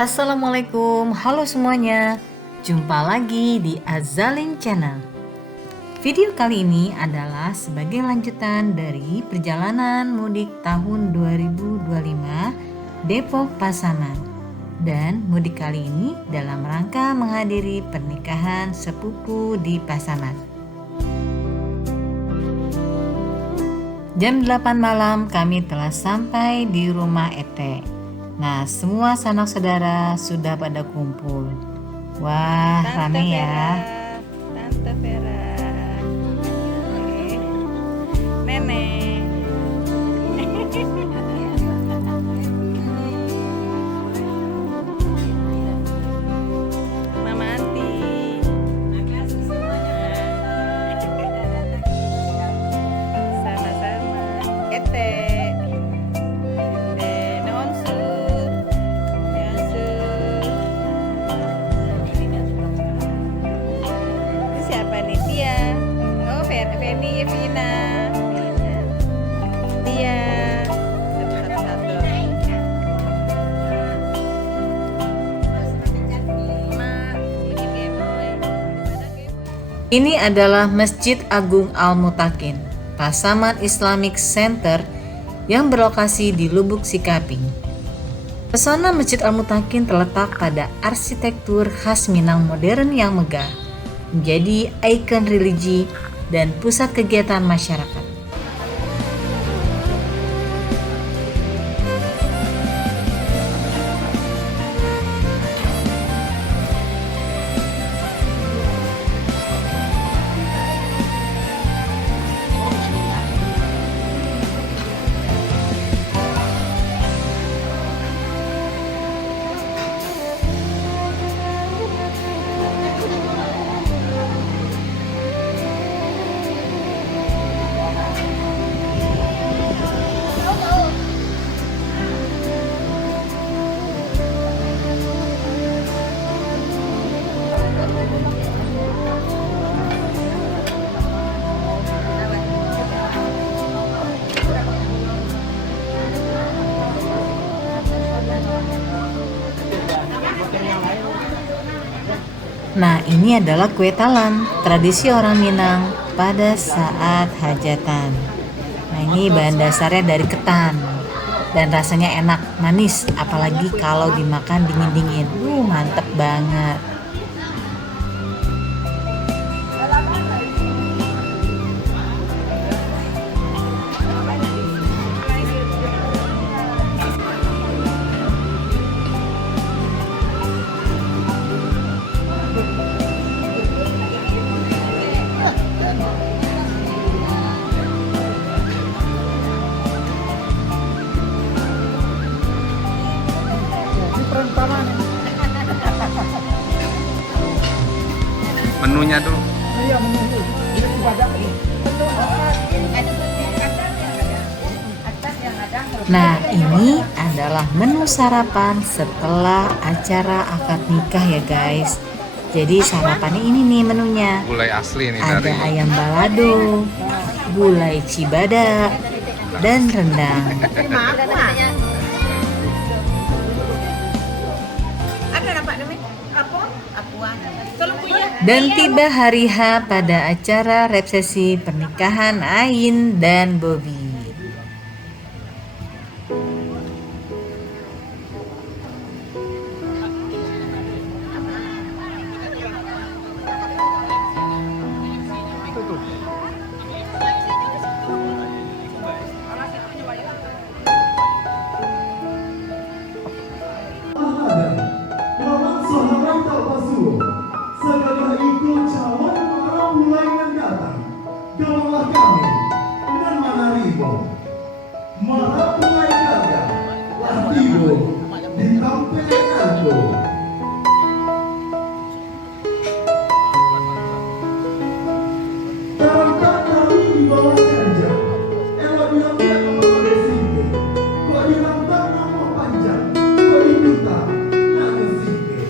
Assalamualaikum, halo semuanya. Jumpa lagi di Azalin Channel. Video kali ini adalah sebagai lanjutan dari perjalanan mudik tahun 2025 Depok Pasaman. Dan mudik kali ini dalam rangka menghadiri pernikahan sepupu di Pasaman. Jam 8 malam kami telah sampai di rumah Ete. Nah, semua sanak saudara sudah pada kumpul. Wah, rame ya. Tante Vera, Nenek, Mama Anti, sama-sama, Ete, Nonsu, Ini siapa nih? Tia. Oh, Feni, Vina, Tia. Satu. Mak, bikin gemoy. Ini adalah Masjid Agung Al-Mutakin, Pasaman Islamic Center yang berlokasi di Lubuk Sikaping. Pesona Masjid Al-Mutakin terletak pada arsitektur khas Minang modern yang megah, menjadi ikon religi dan pusat kegiatan masyarakat. Nah, ini adalah kue talam, tradisi orang Minang pada saat hajatan. Nah, ini bahan dasarnya dari ketan dan rasanya enak, manis, apalagi kalau dimakan dingin-dingin. Mantep banget. Menunya dulu. Nah, ini adalah menu sarapan setelah acara akad nikah ya guys. Jadi sarapannya ini nih menunya. Gulai asli nih Ada dari ayam balado, gulai cibada, dan rendang. Dan tiba hari H pada acara resepsi pernikahan Ain dan Bobby. Segala ikut cawan para mulai mendatang. Doalah kami dan manaribo. Mara mulai gagal. Latibo ditampilkanku. Terangkat kami di bawah kerja. Elok diambil nama singke. Kok dirantang nama panjang. Kok diminta nama singke.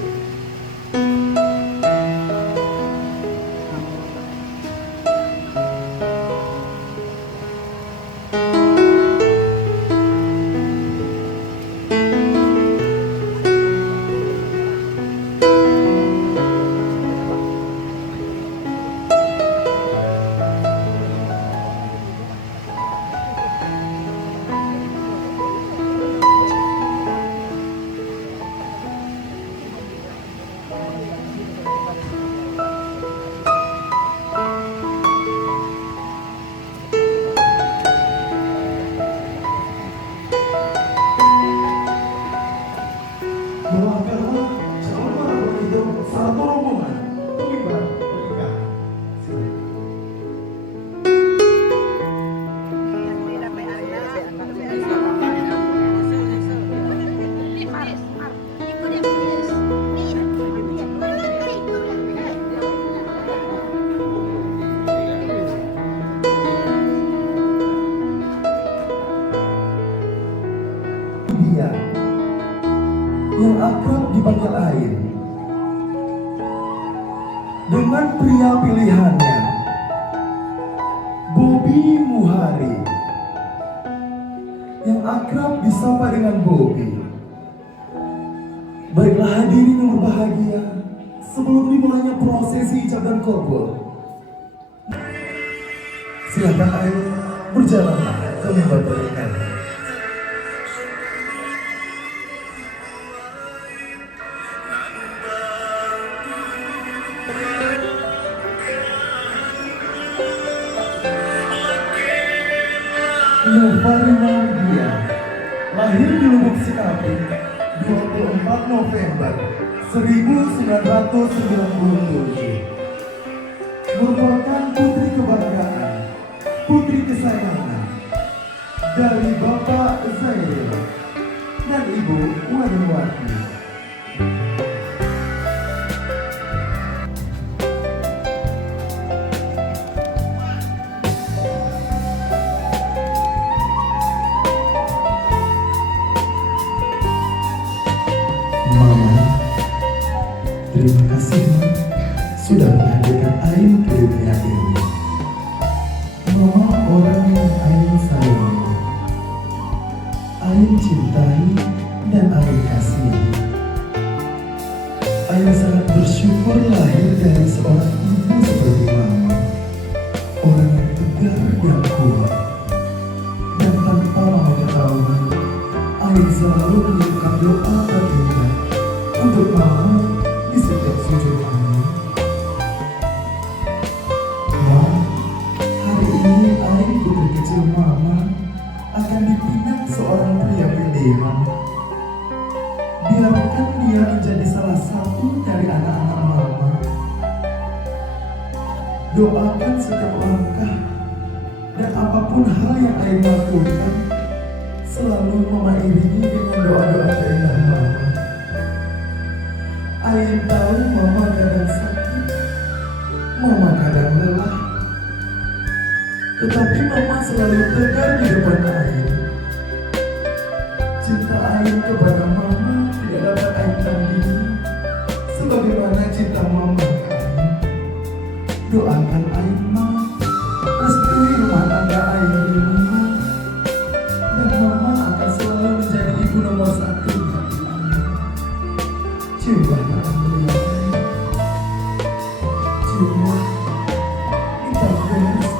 dengan pria pilihannya, Bobby Muhari, yang akrab disapa dengan Bobby. Baiklah hadirin yang berbahagia, sebelum dimulainya prosesi ijab dan qabul, silakan ayo berjalanlah ke mimbar pernikahan. Novari Maudia lahir di Lubuk Sikapi 24 November 1997, merupakan putri kebanggaan, putri kesayangan dari Bapak Zairil dan Ibu Warwati. Mama, terima kasih sudah menghadirkan Ain ke dunia ini. Mama orang yang Ain sayangi, Ain cintai dan Ain kasihi. Ain sangat bersyukur lahir dari seorang ibu seperti Mama, orang yang tegar dan kuat. Dan tanpa Mama ketahui, Ain selalu mengirimkan doa baginda untuk Mama di setiap sujud Ain. Ma, hari ini Ain putri kecil Mama akan dipinang seorang pria pilihan. Biarkan dia menjadi salah satu dari anak-anak Mama. Doakan setiap langkah dan apapun hal yang Ain lakukan, selalu Mama iringi dengan doa-doa terindah Mama. Ain tahu Mama kadang sakit, Mama kadang lelah, tetapi Mama selalu tegar di depan Ain. Cinta Ain kepada Mama tidak dapat Ain tandingi, sebagaimana cinta Mama ke Ain. Doakan Ain, Ma, restui rumah tangga Ain ini, dan Mama akan selalu menjadi ibu nomor satu di hati Ain. Ciumlah beliau Ain, ciumlah kita beres.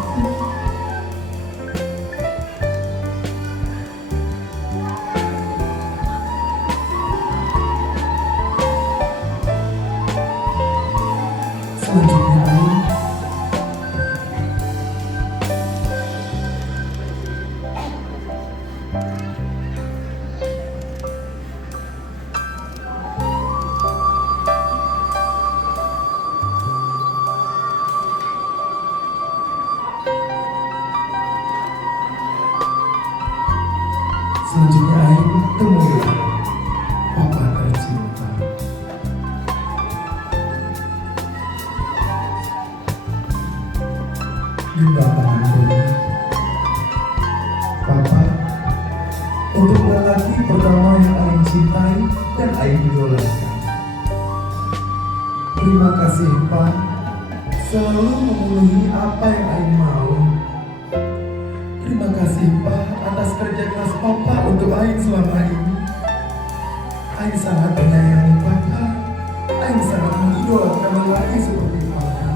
Selanjutnya Ain, selanjutnya Ain, temuilah Papa tercinta. Dinda mengampuni Papa untuk lelaki pertama yang Ain cintai dan Ain idolakan. Terima kasih Pak, selalu memenuhi apa yang Ain mau. Terima kasih Pak atas kerja keras Papa untuk Ain selama ini. Ain sangat menyayangi Papa. Ain sangat mengidolakan lelaki seperti Papa.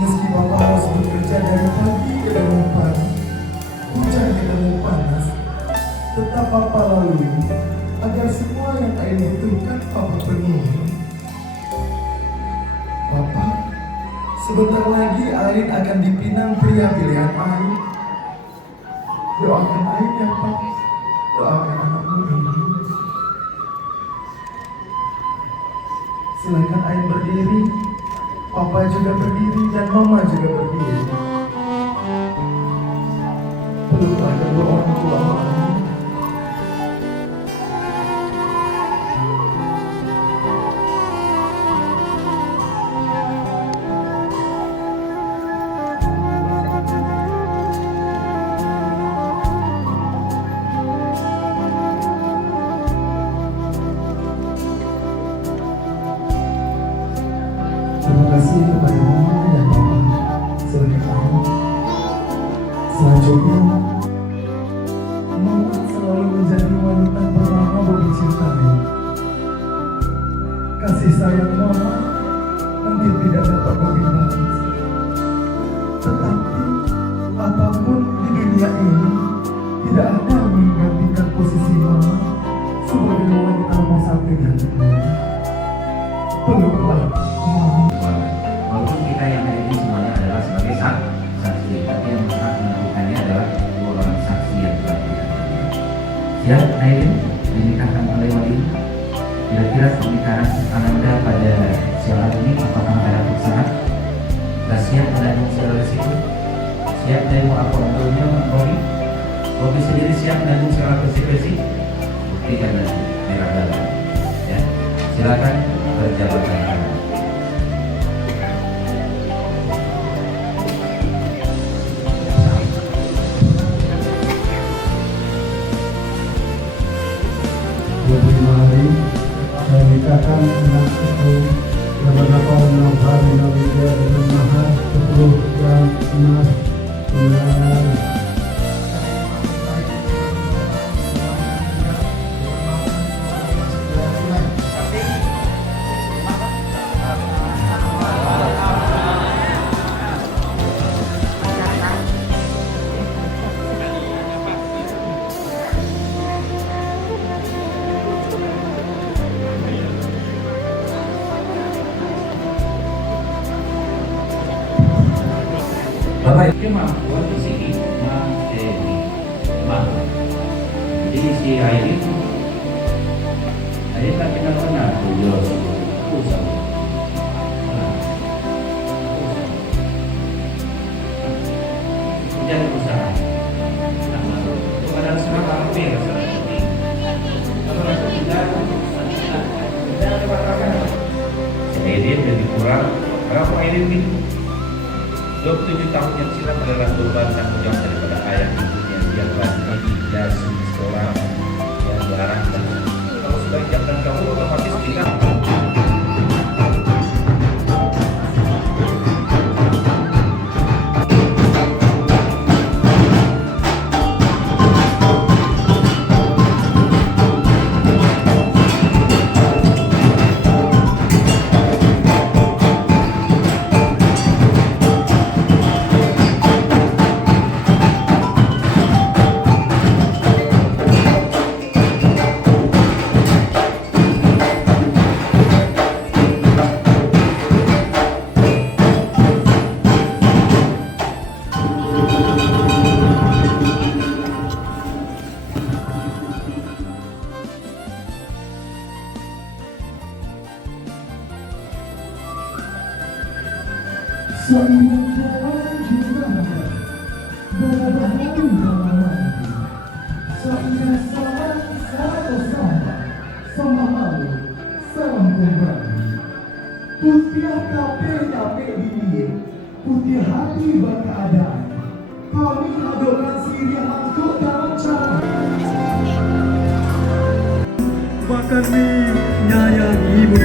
Meski Papa harus bekerja dari pagi ke dalam pagi, hujan ke dalam panas, tetap Papa lalui agar semua yang Ain butuhkan Papa penuhi. Papa, sebentar lagi Ain akan dipinang pria pilihan Ain. Doakan Ain ya Pak, doakan anakmu ini. Silakan Ain berdiri, Papa juga berdiri dan Mama juga berdiri. Peluklah kedua orang tua Ain. Terima pertanyaan Anda pada siaran ini, apakah ada paksaan? Sudah siap menanggung segala resiko? Siap demo apa untuknya, Robi? Robi sendiri siap menanggung segala konsekuensi? Buktikan nanti merah dalam. Ya, silakan berjalan tangan. Hari saya nikahkan anak itu beberapa 6 hari lalu dia dengan mahar 10 gram emas tunai. Bapak itu mampu di sini, jadi si Airi tak kenal mana beliau aku sama. Jangan usaha. Kepada semua kami ini. Kalau tidak, saya ini lebih kurang. Kalau Airi ini 27 tahun yang silam adalah beban tanggung jawab daripada ayah ibunya yang telah dididik sekolah yang larang. Kalau sudah ijab dan kabul otomatis kita Putih capek dingin, putih hati berkeadaan. Kami adorkan siri hantu dalam cara. Bahkan menyayangimu.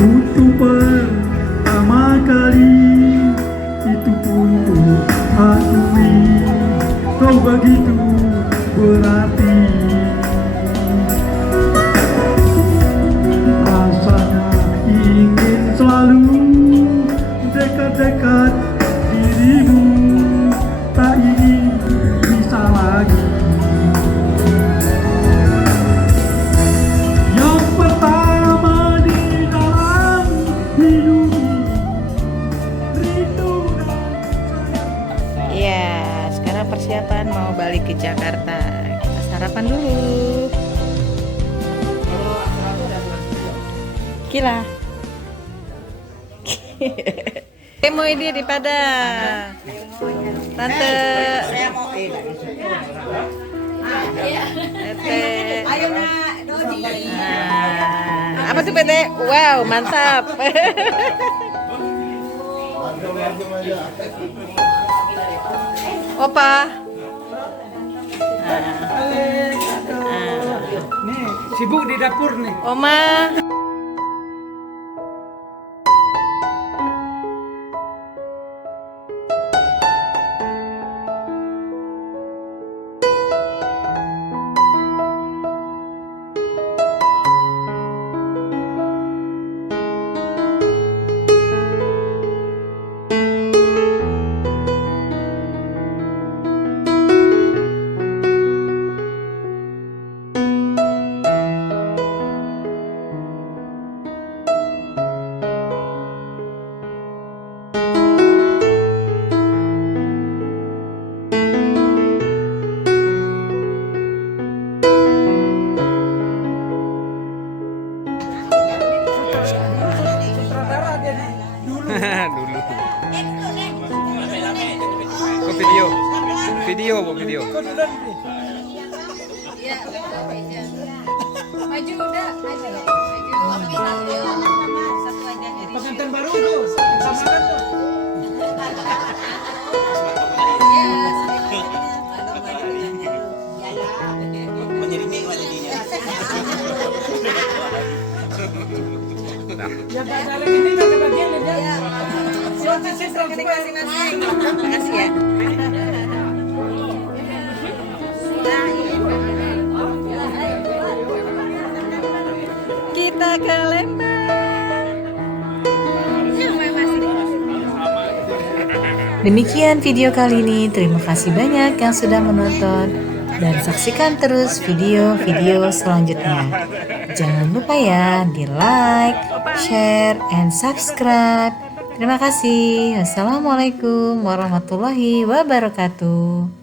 Untuk pertama kali itu pun ku akui kau begitu berarti. Rasanya ingin selalu dekat-dekat dirimu, tak ingin bisa lagi. Yang pertama di dalam hidup rindu dan sayang. Iya, sekarang persiapan mau balik ke Jakarta. Kita sarapan dulu. Gila. Mau dia di Padang. Tante. Tete. Ayo nak, Dodi. Apa tuh PT? Wow, mantap. Opa. Nih, sibuk di dapur nih. Oma. Maju udah, maju. Satu aja. Pengantin baru tuh, samaran tuh. Ya Kak Dalek ini nggak kebagian ya. Makasih ya. Kita ke Lembang. Demikian video kali ini. Terima kasih banyak yang sudah menonton dan saksikan terus video-video selanjutnya. Jangan lupa ya di like, share, and subscribe. Terima kasih. Wassalamualaikum warahmatullahi wabarakatuh.